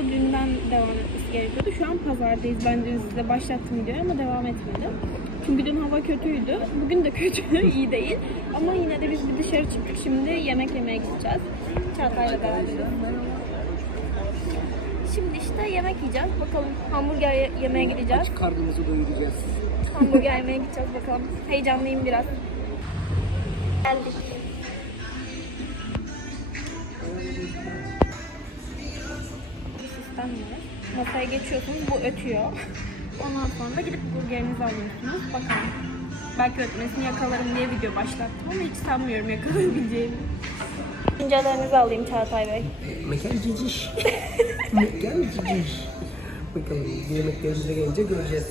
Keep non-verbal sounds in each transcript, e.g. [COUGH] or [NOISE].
video dünden devam etmesi gerekiyordu. Şu an pazardayız. Ben dün size başlattım videoyu ama devam etmedim. Çünkü dün hava kötüydü. Bugün de [LAUGHS] kötü, iyi değil. Ama yine de biz bir dışarı çıktık. Şimdi yemek yemeye gideceğiz. Çağatay'la beraber. Şimdi işte yemek yiyeceğiz. Bakalım hamburger ye- yemeye gideceğiz. Karnımızı doyuracağız. Hamburger yemeye gideceğiz bakalım. Heyecanlıyım biraz. Geldik. Var. Masaya geçiyorsunuz, bu ötüyor. Ondan sonra da gidip burgerinizi alıyorsunuz. Bakalım. Belki ötmesini yakalarım diye video başlattım ama hiç sanmıyorum yakalayabileceğimi. Düşüncelerinizi alayım Çağatay Bey. Mekan ciciş. [LAUGHS] Mekan ciciş. Bakalım yemeklerimize gelince göreceğiz.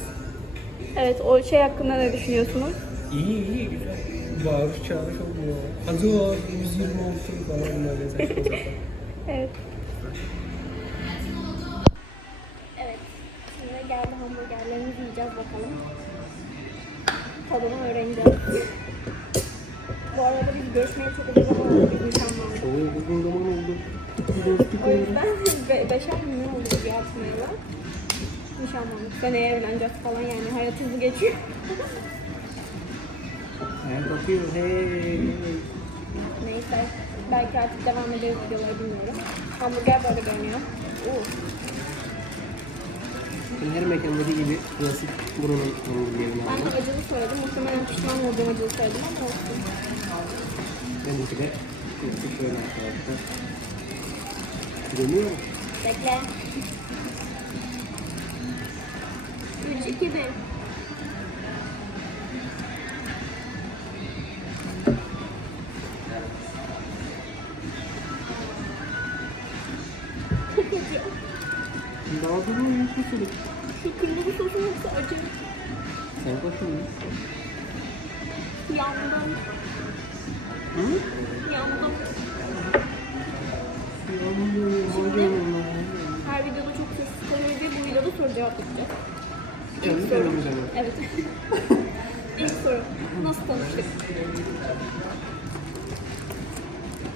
Evet, o şey hakkında ne düşünüyorsunuz? İyi iyi güzel. Bağırış çağırış oluyor. Hazır 126 falan böyle [LAUGHS] saçma sapan. Evet. Evet. Tadını öğreneceğiz. Bu arada biz görüşmeye çok uzun zaman oldu. Oo uzun zaman oldu. O yüzden be beşer gün oldu bir atmayla. Nişanlandık. Seneye evleneceğiz falan yani hayat hızlı geçiyor. [LAUGHS] Hayat bakıyor. Hey. Neyse. Belki artık devam ederiz videoları bilmiyorum. Hamburger böyle görünüyor. Oo. Her mekandaki gibi klasik buranın hamburgerini Ben de aldım. acılı söyledim. Muhtemelen pişman olduğum acılı söyledim ama olsun. Benimki de klasik böyle arkadaşlar. Dönüyor. Bekle. 3, 2, 1. Sen koşun. Yandım. Hı? Yandım. Yandım. Her videoda çok sessiz kalıyor diye bu videoda soru cevap yapacağız. Kendi kendimize mi? Evet. İlk soru. Nasıl tanıştık?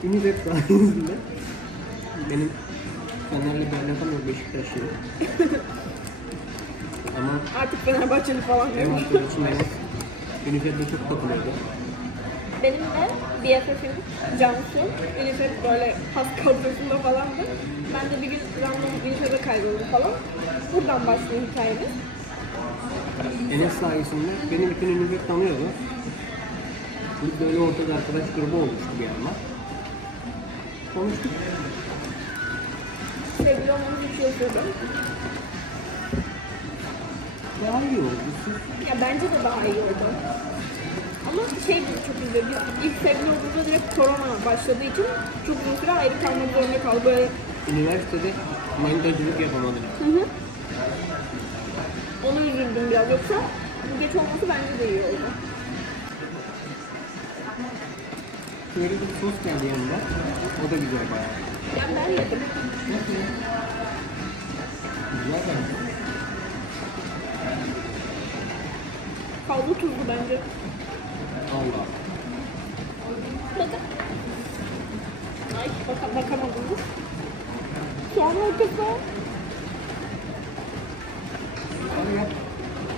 Ünivep sayesinde benim Fener'le bir alakam yok Beşiktaş'la. [LAUGHS] Ama Artık Fenerbahçeli falan ev değil. arkadaşım evet. Ünivep'le çok takılıyordu. Benim de BFF'im Cansu. Ünifep böyle has kadrosunda falandı. Ben de bir gün random Ünifep'e kayboldum falan. Buradan başlıyor hikayemiz. Enes sayesinde beni bütün Ünivep tanıyordu. Biz böyle ortada arkadaş grubu olmuştu bir anda. Konuştuk. Daha iyi oldu. Ya bence de daha iyi oldu. Ama şey çok üzüyor. Biz ilk sevgili olduğumuzda direkt korona başladığı için çok uzun süre ayrı kalmak zorunda kaldı. Böyle üniversitede manitacılık yapamadım. Hı hı. Onu üzüldüm biraz. Yoksa bu geç olması bence de iyi oldu. Şöyle bir sos geldi yanında. O da güzel bayağı. Ya ben yedim. Fazla tuzlu bence. Allah. Bakın. Ay baka, bakamadım. Soğan halkası. Hadi yap.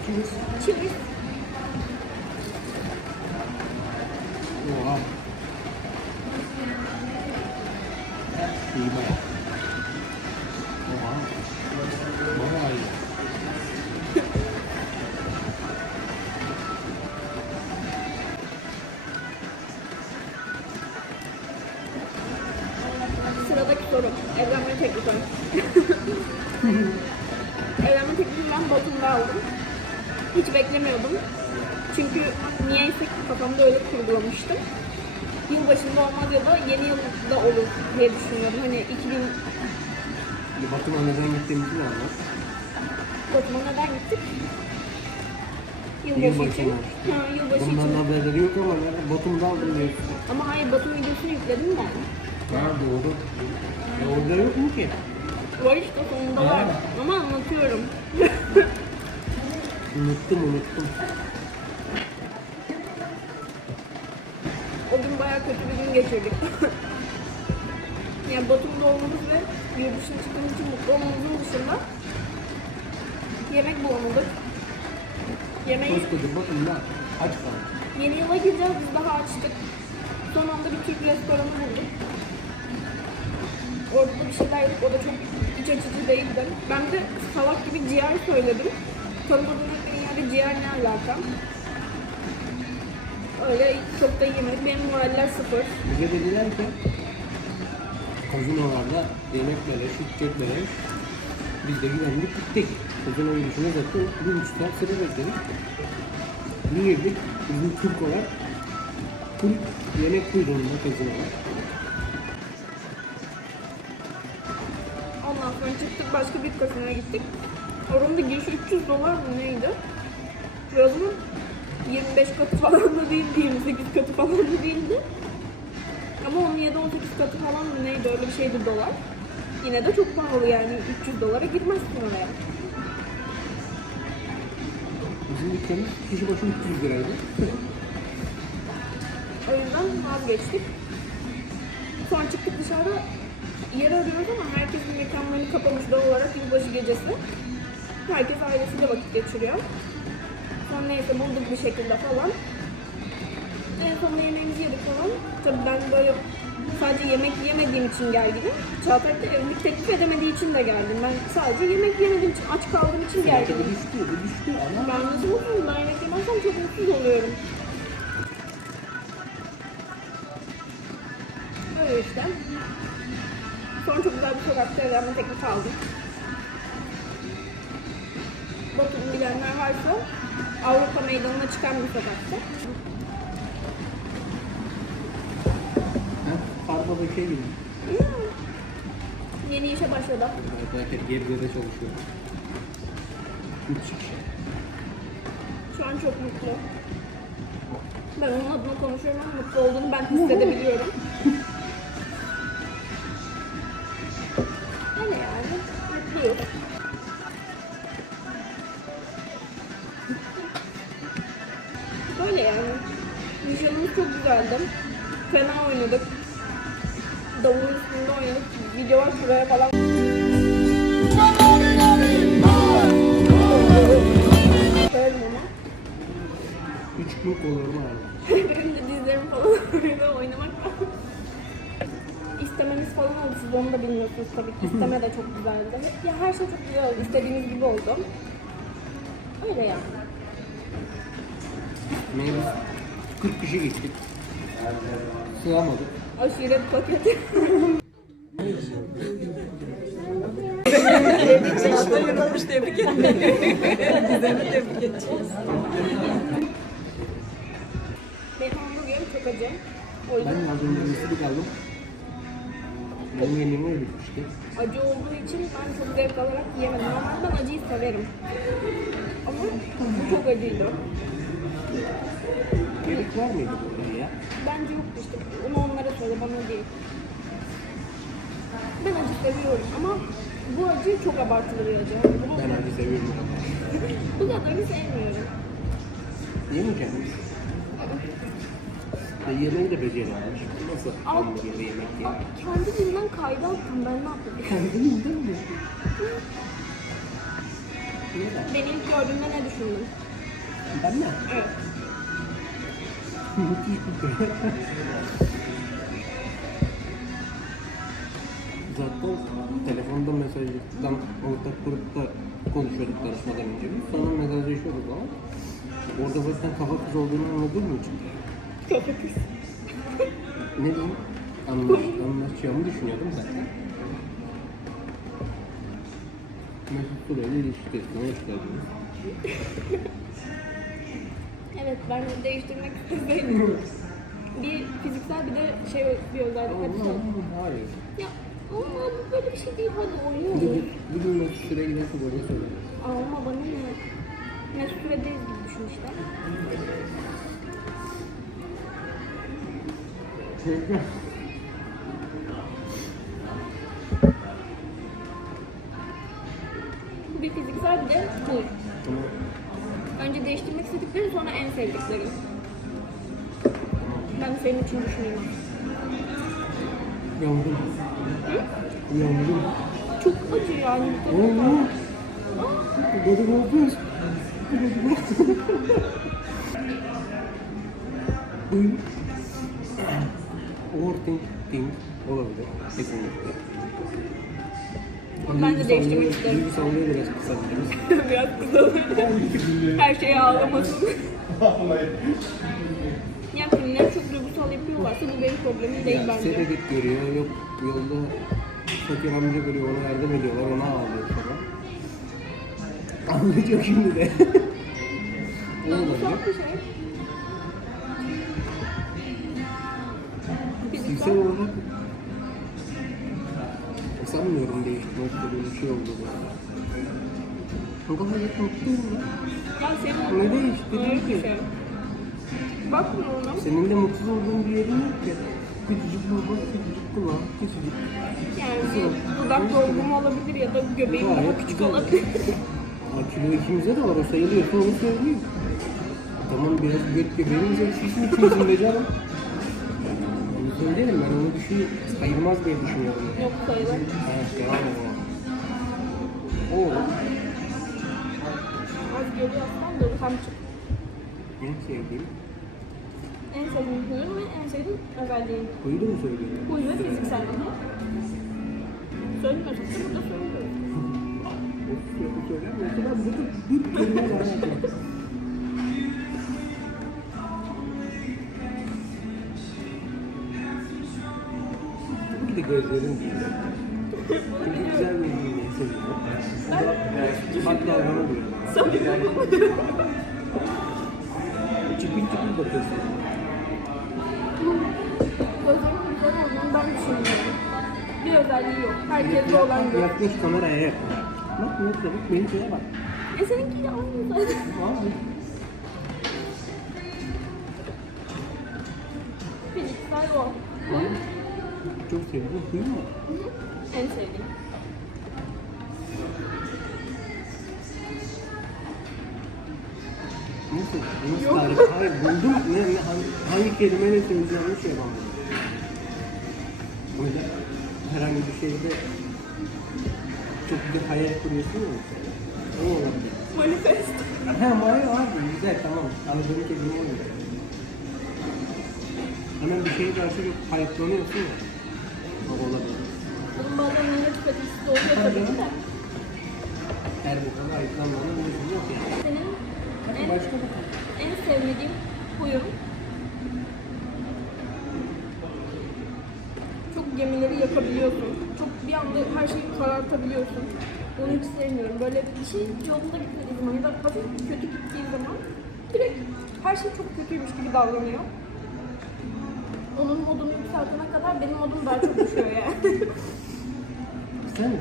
Cheers. Beklemiyordum. Çünkü niyeyse kafamda öyle kurgulamıştım. Yılbaşında olmaz ya da yeni yılda olur diye düşünüyordum. Hani 2000 Bir Batum'a neden gittiğimizi de anlat. Batum'a neden gittik? Yılbaşı, Yılbaşı için. Ha, yılbaşı Bundan için. haberleri yok ama ben Batum'da aldım diyorsun. Ama hayır Batum videosunu yükledim ben. Ha doğru. Ya orada yok mu ki? Var işte sonunda var. Ama anlatıyorum. [LAUGHS] Unuttum unuttum. O gün bayağı kötü bir gün geçirdik. [LAUGHS] Yani Batum'da olmamız ve yurt dışına çıktığımız için mutlu olmamızın dışında yemek bulamadık. Yemeği Koskoca bakımda aç kaldık. Yeni yıla gireceğiz, biz daha açtık. Son anda bir Türk restoranı bulduk. Orada da bir şeyler yedik, o da çok iç açıcı değildi. Ben de salak gibi ciğer söyledim. Tanımadığım yerde ciğer ne alaka? Öyle çok da yemedik, benim moraller sıfır. Bize dediler ki kazinolarda yemek beleş, içecek beleş. Biz de güvendik gittik. Kazino yürüyüşüne zaten bir buçuk saat sıra bekledik. Bir girdik. Bizim Türk olarak full yemek kuyruğunda kazino var. Ondan sonra çıktık, başka bir kafeye gittik. Oranın da girişi 300 dolar mı neydi? Buranın 25 katı falan da değildi, 28 katı falan da değildi. Ama onun 7-18 katı falan mı neydi öyle bir şeydi dolar. Yine de çok pahalı yani 300 dolara girmezsin oraya. Bizim dükkanımız kişi başı 300 liraydı. O yüzden vazgeçtik. Sonra çıktık dışarı yer arıyoruz ama herkesin mekanlarını kapamış doğal olarak yılbaşı gecesi. Herkes ailesiyle vakit geçiriyor. Sonra neyse bulduk bir şekilde falan. En sonunda yemeğimizi yedik falan. Tabii ben böyle sadece yemek yemediğim için gerginim. Çağatay da evlilik teklif edemediği için de geldim. Ben sadece yemek yemediğim için, aç kaldığım için düştü, düştü ama Ben nasıl mutluyum? Ben yemek yemezsem çok mutsuz oluyorum. Öyle işte. Sonra çok güzel bir sokakta evlenme teklifi aldım. Batum'u bilenler varsa Avrupa meydanına çıkan bir Karda da şey gibi. Hmm. Yeni işe başladım. Arkadaşlar Gebze'de çalışıyor. Müthiş şey. Şu an çok mutlu. Ben onun adına konuşuyorum ama mutlu olduğunu ben hissedebiliyorum. [LAUGHS] Öyle yani. Mutluyum. Güzeldi. Fena oynadık. Davulun üstünde oynadık. Video var şuraya falan. Ama. Üç gün kollarım ağrıyor. Benim de dizlerim falan öyle oynamak falan. İstemeniz falan oldu. Siz onu da bilmiyorsunuz tabii ki. İsteme de çok güzeldi. Ya her şey çok güzel oldu. İstediğimiz gibi oldu. Öyle yani. Meyve 40 kişi gittik. Sığamadık. Aşiret paketi. Yılmamış tebrik etmek. Gizem'i tebrik edeceğiz. Benim hamburgerim çok acı. O yüzden Ben az önce ısırık aldım. Benim yemeğimi öyle bitmişti. acı olduğu için ben çok zevk alarak yiyemedim. Normalde ben acıyı severim. Ama bu çok acıydı. Gerek var mıydı? Bence yoktu işte. Onu onlara söyle, bana değil. Ben acı seviyorum ama bu acı çok abartılı bir acı. Bunu, Ben acı seviyorum. [LAUGHS] bu kadarını sevmiyorum. Yemeyeceğim. Ve yemeği de becerememiş. Nasıl Al. hamburger yemek ya? Bak kendi dilimden kaydı attım ben ne yapayım? Kendiliğinden mi? Neden? Beni ilk gördüğünde ne düşündün? Ben mi? Evet. Zaten telefonda mesajdan ortak grupta konuşuyorduk tanışmadan önce. biz. Sonra mesajlaşıyorduk ama orada zaten kafa kız olduğunu anladığım için Kafa kız. ne diyeyim anlaş, anlaşacağımı düşünüyordum zaten. Mesut Süreyle ilişki testine hoş geldiniz. [LAUGHS] Evet ben de değiştirmek [LAUGHS] isteseydim. bir fiziksel bir de şey bir özellik. Ama hayır. Ya ama bu böyle bir şey değil hadi bir gün Mesut Süre giderse böyle söylerim. Ama bana ne? Ne süredeyiz gibi düşün işte. Bu [LAUGHS] bir fiziksel bir de huy. Ama Önce değiştirmek istedikleri sonra en sevdikleri. Ben senin için düşünüyorum. yandım. Uyandım. Çok acı yani. Oğlum. Body Morpheus. Buyurun. Overthinking olabilir. Kesinlikle. Ben de değiştirmek isterim. Duygusallığı biraz kısabiliriz. [LAUGHS] Biraz kızalım. Her şeye ağlamasın. ya filmleri çok duygusal yapıyorlarsa bu benim problemim değil Ya bence. Sedatif görüyor, yok yolda fakir amca görüyor, ona yardım ediyorlar, ona ağlıyor falan. Anlayacak şimdi de. [LAUGHS] ne bir şey. Fiziksel. olarak sanmıyorum değiştirmek istediğim bir şey oldu bu. Hep mutluyum ya. Ya senin Ne bir ki? şey. Bakma ona. Senin de mutsuz olduğun bir yerin yok ki. Küçücük baba, küçücük kulak, küçücük. Yani dudak dolgum olabilir ya da göbeğim daha Gayet küçük güzel. olabilir. Aa, kilo ikimizde de var, o sayılıyorsa onu söyleyeyim. Tamam biraz göt göbeğimiz ikimizin de canım. Onu düşün, sayılmaz diye düşünüyorum. Yok sayılır. Evet, devam edelim. Oo, Az geri yapsam da tam çık. en sevdiğim. En sevdiğim huyum ve en sevdiğim özelliğim. Huyu da mı söylüyorum? Huy ve fiziksel ama. Söylemiyorsak da burada söylüyorum. [LAUGHS] Of, yapı söyleyeyim. Mesela burada bir kelime daha [LAUGHS] de gözlerin değil. Çünkü güzel bir ilgiyi seviyorum. Hatta bana diyor. Çıpır çıpır bakıyorsun. Gözlerim güzel olduğunu ben düşünmüyorum. Bir özelliği yok. Herkeste olan göz. Yaklaş kameraya yaklaş. Bak ne bak benim şeye bak. E seninkiyle aynı zaten. [LAUGHS] Abi. Fiziksel o. Çok sevdiğim huyum var. En sevdiğim. Nasıl? Nasıl tarif? Hayır buldum. Ne, ne, hangi, hangi kelimeyle söyleyeceğimi şey yapamadım. Öyle herhangi bir şeyde çok bir hayal kuruyorsun ya mesela. O olabilir. Manifest. He Mario abi güzel tamam. Anladığım kelime oydu. Hemen bir şeye karşı çok hype'lanıyorsun ya. Bunun bazen negatif etkisi de oluyor tabii ki de. Her bu kadar hype'lanmanın lüzumu yok en sevmediğim huyum çok gemileri yakabiliyorsun. Çok bir anda her şeyi karartabiliyorsun. Onu hiç sevmiyorum. Böyle bir şey yolunda gitmediği zaman ya da hafif kötü gittiği zaman direkt her şey çok kötüymüş gibi davranıyor. Onun modunu yükseltene kadar benim modum daha çok düşüyor yani. Sen de.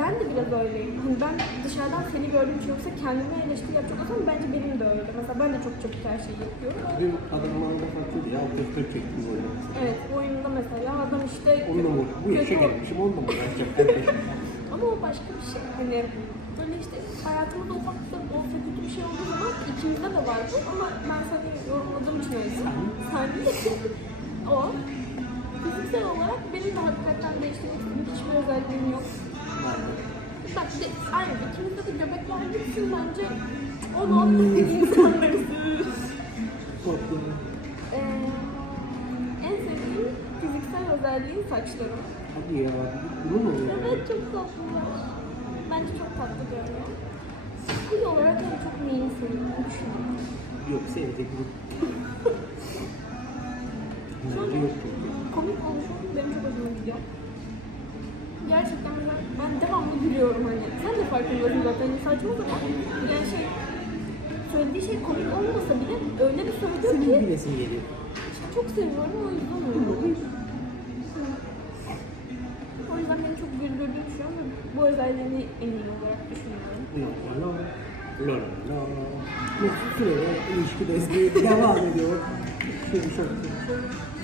Ben de biraz öyleyim. Hani ben dışarıdan seni gördüğüm için yoksa kendime eleştiri yapacak olsam bence benim de öyle. Mesela ben de çok çabuk her şeyi yapıyorum. Dün adamın anda farklıydı ya. Alt F4 çektim böyle. Evet, oyunda mesela adam işte Onunla mı? Bu yaşa gelmişim onunla [LAUGHS] mı? Ama o başka bir şey. Hani böyle işte hayatımda ufak ufak olsa kötü bir şey olduğu zaman ikimizde de var bu ama ben seni yorumladığım için öyle. Sen [LAUGHS] o. Fiziksel olarak benim de hakikaten değiştirmek istediğim hiçbir özelliğim yok. Bak de, aynı ikimizde de göbekler gitsin bence. O normal [LAUGHS] insanlarız. Ee, en sevdiğim fiziksel özelliğin saçlarım. Hadi ya. Bunu mu oluyor? Evet çok tatlılar. Bence çok tatlı görünüyor. Huy olarak en çok neyini sevdiğimi düşünüyorum. Yok sevdik yok çünkü. Komik oluşum benim çok hoşuma gidiyor. Gerçekten mesela ben devamlı gülüyorum hani. Sen de farkındasın zaten. Hani saçma zaman yani şey söylediği şey komik olmasa bile öyle bir söylüyor Senin ki bilesin geliyor. çok seviyorum o yüzden öyle. O yüzden beni çok güldürdüğünü düşünüyorum ve bu özelliğini en iyi olarak düşünüyorum. La la la la la la. Mesut Süreyle ilişki desteği devam ediyor. Şu çok Hala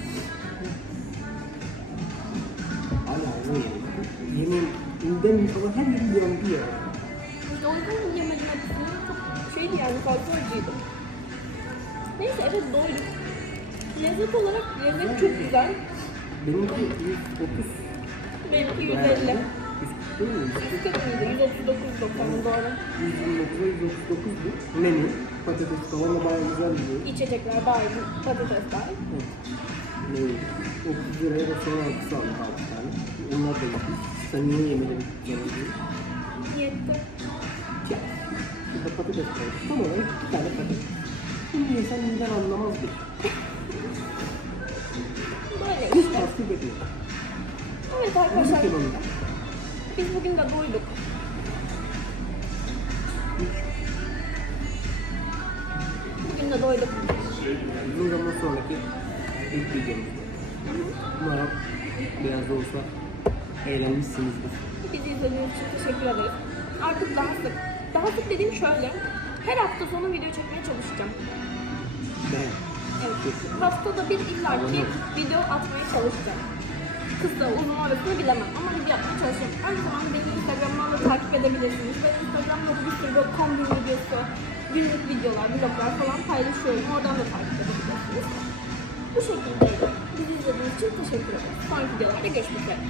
Yemin falan her yeri yankı ya. İşte o yüzden yemedim hepsini. Çok şeydi yani fazla acıydı. Neyse evet doyduk. Lezzet olarak lezzet çok güzel. Benimki 130 Benimki 150. 140 değil mi? 140 mıydı? 139.90 doğru. 129'a 139 bu. Menü. Patates falan da bayağı güzel bir şey. İçecekler dahil, patates dahil. Evet. Menü. 30 liraya da sonra altısı aldık 6 tane. Onlar da gitmiş. Sen niye yemedin? Canım diye. Yetti. Çek. Burada patates koyduk. Tam olarak iki tane patates. Bunu yesen miden anlamaz bir. Böyle Hiç işte. tasdik etmiyor. Evet Bu arkadaşlar, kenarında. biz bugün de doyduk. Bugün de doyduk. Bizim zaman sonraki ilk videomuz. Umarım biraz da olsa eğlenmişsinizdir. Bizi izlediğiniz için teşekkür ederiz. Artık daha sık, daha sık dediğim şöyle, her hafta sonu video çekmeye çalışacağım. Ben. Evet. Haftada bir illaki video atmaya çalışacağım. Kısa, uzun arasını bilemem ama video yapmaya çalışıyorum. Aynı zamanda beni Instagram'dan da takip edebilirsiniz. Ben Instagram'da da bir sürü böyle kombin videosu, günlük videolar, vloglar falan paylaşıyorum. Oradan da takip edebilirsiniz. Bu şekildeydi. Bizi izlediğiniz için teşekkür ederim. Sonraki videolarda görüşmek üzere.